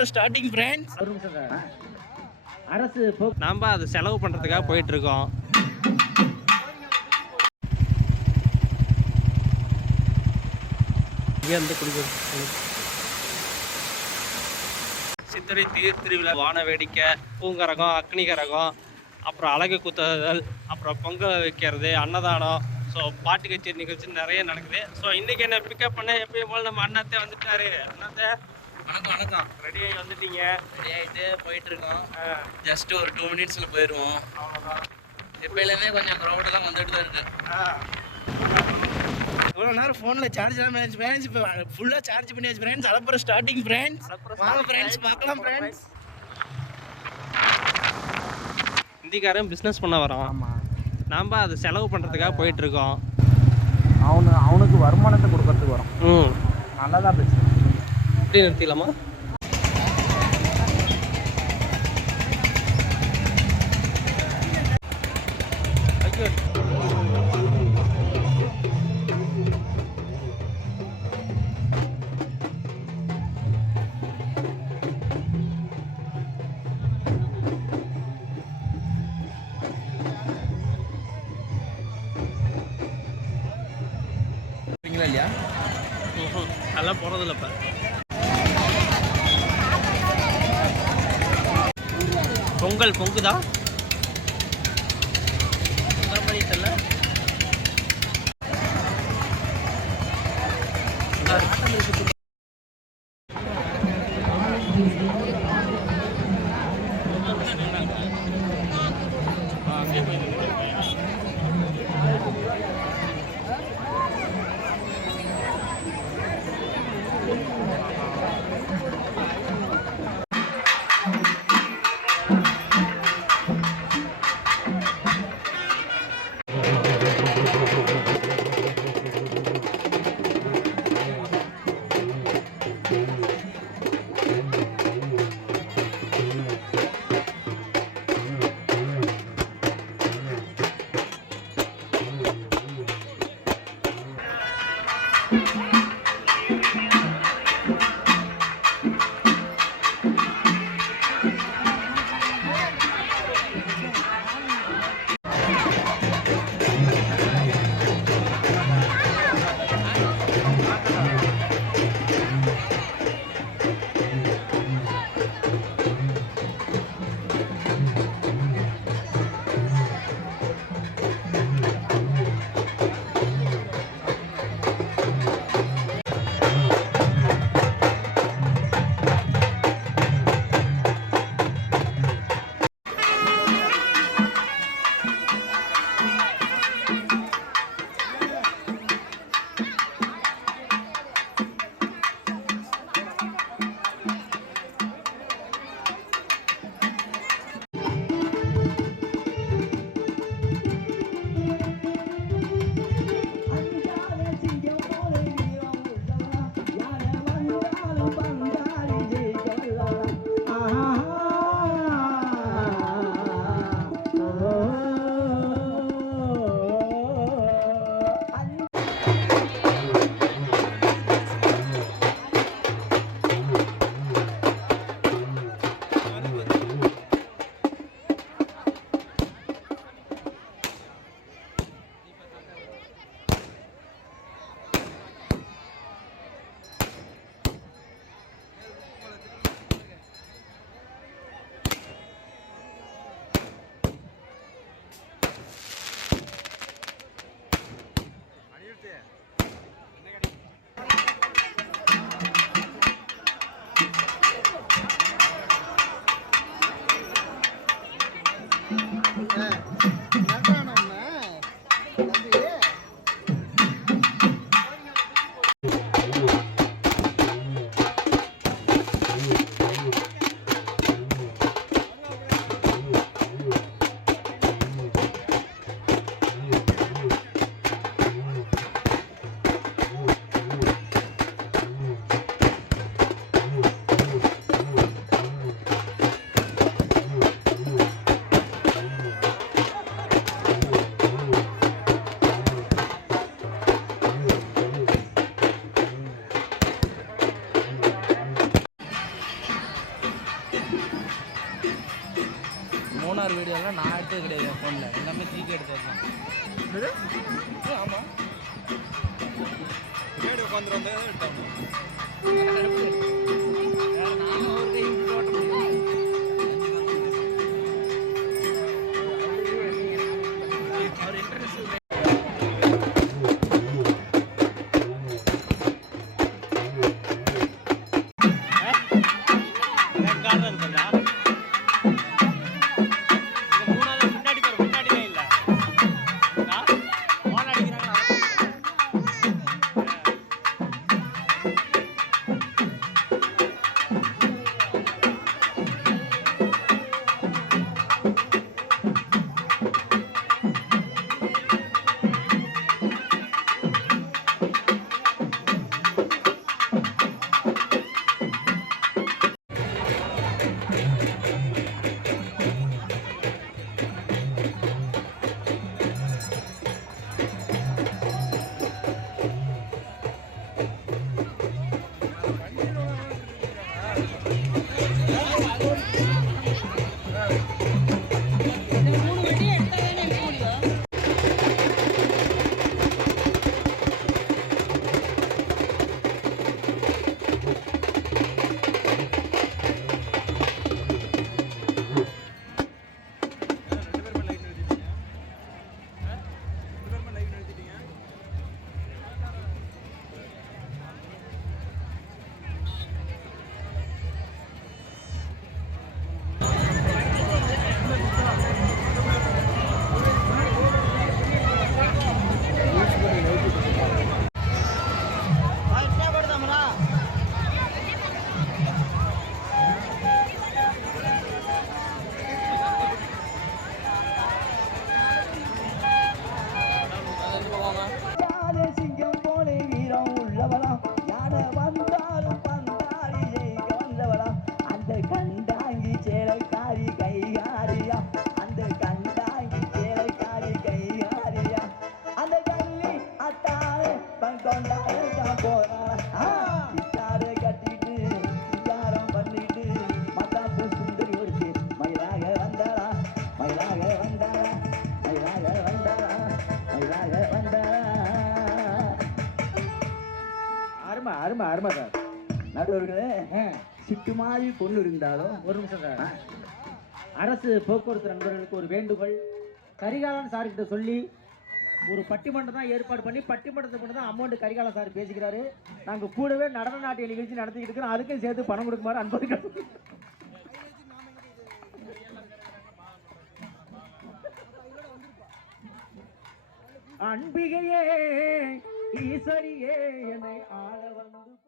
அப்புறம் starting friends அரசு நாம அதை செலவு பண்ணுறதுக்காக போயிட்டுருக்கோம். இங்கேருந்து குடிக்கிறது சித்திரை தேர் திருவிழா, வான வேடிக்கை, பூங்கரகம், அக்னி கரகம், அப்புறம் அழகு குத்துதல், அப்புறம் பொங்கல் வைக்கிறது, அன்னதானம், ஸோ பாட்டு கச்சேரி நிகழ்ச்சி நிறைய நடக்குது. ஸோ இன்றைக்கி என்ன பிக்கப் பண்ண எப்பயும் போல் நம்ம அண்ணாத்தே வந்துட்டாரு. அண்ணாத்தே வணக்கம் வணக்கம். ரெடி ஆகி வந்துட்டீங்க? ரெடி ஆகிட்டு போயிட்டுருக்கோம். ஜஸ்ட்டு ஒரு 2 மினிட்ஸில் போயிடுவோம். அவ்வளோதான். எப்போலேருந்தே கொஞ்சம் க்ரௌடு தான் வந்துட்டு தான் இருக்குது. இவ்வளோ நேரம் ஃபோனில் சார்ஜ் தான் ஃப்ரெண்ட்ஸ், இப்போ ஃபுல்லாக சார்ஜ் பண்ணியாச்சு ஃப்ரெண்ட்ஸ். அப்புறம் ஸ்டார்டிங் ஃப்ரெண்ட்ஸ், வாங்க ஃப்ரெண்ட்ஸ் பார்க்கலாம் ஃப்ரெண்ட்ஸ். ஹிந்திக்காரன் பிஸ்னஸ் பண்ண வரோம். ஆமாம், நாம் அதை செலவு பண்ணுறதுக்காக போயிட்டுருக்கோம். அவனுக்கு வருமானத்தை கொடுக்கறதுக்கு வரோம். நல்லா தான் பேசுகிறேன். இப்படி நிறுத்திடலாமா? இல்லையா? அதெல்லாம் போகிறதில்ல. இப்போ பொங்கல் பொங்குதா மாதிரி தெரியல. கேமரா நான் எடுத்தது கிடையாது என் ஃபோனில், எல்லாமே ஜிகே எடுத்தது தான். ஆமாம், பின்னாடி உட்காந்துட்டு வந்தே எடுத்தாங்க. நானும் ஒரு கை விட்டு ஓட்ட முடியும். அவர் இன்டர்நேஷனல் அருமை அருமை சார். நடுவர்களே, சிட்டு மாதிரி பொண்ணு இருந்தாலும் ஒரு நிமிஷம் சார். அரசு போக்குவரத்து நண்பர்களுக்கு ஒரு வேண்டுகோள். கரிகாலன் சார்கிட்ட சொல்லி ஒரு பட்டிமன்றம் தான் ஏற்பாடு பண்ணி, பட்டிமன்றத்துக்கு மட்டும் தான் அமௌண்ட் கரிகாலன் சார் பேசிக்கிறாரு. நாங்கள் கூடவே நடன நாட்டிய நிகழ்ச்சி நடத்திக்கிட்டு இருக்கிறோம். அதுக்கும் சேர்த்து பணம் கொடுக்குமாறு அன்பு. அன்பிகையே ஈஸ்வரியே என்னை ஆள வந்து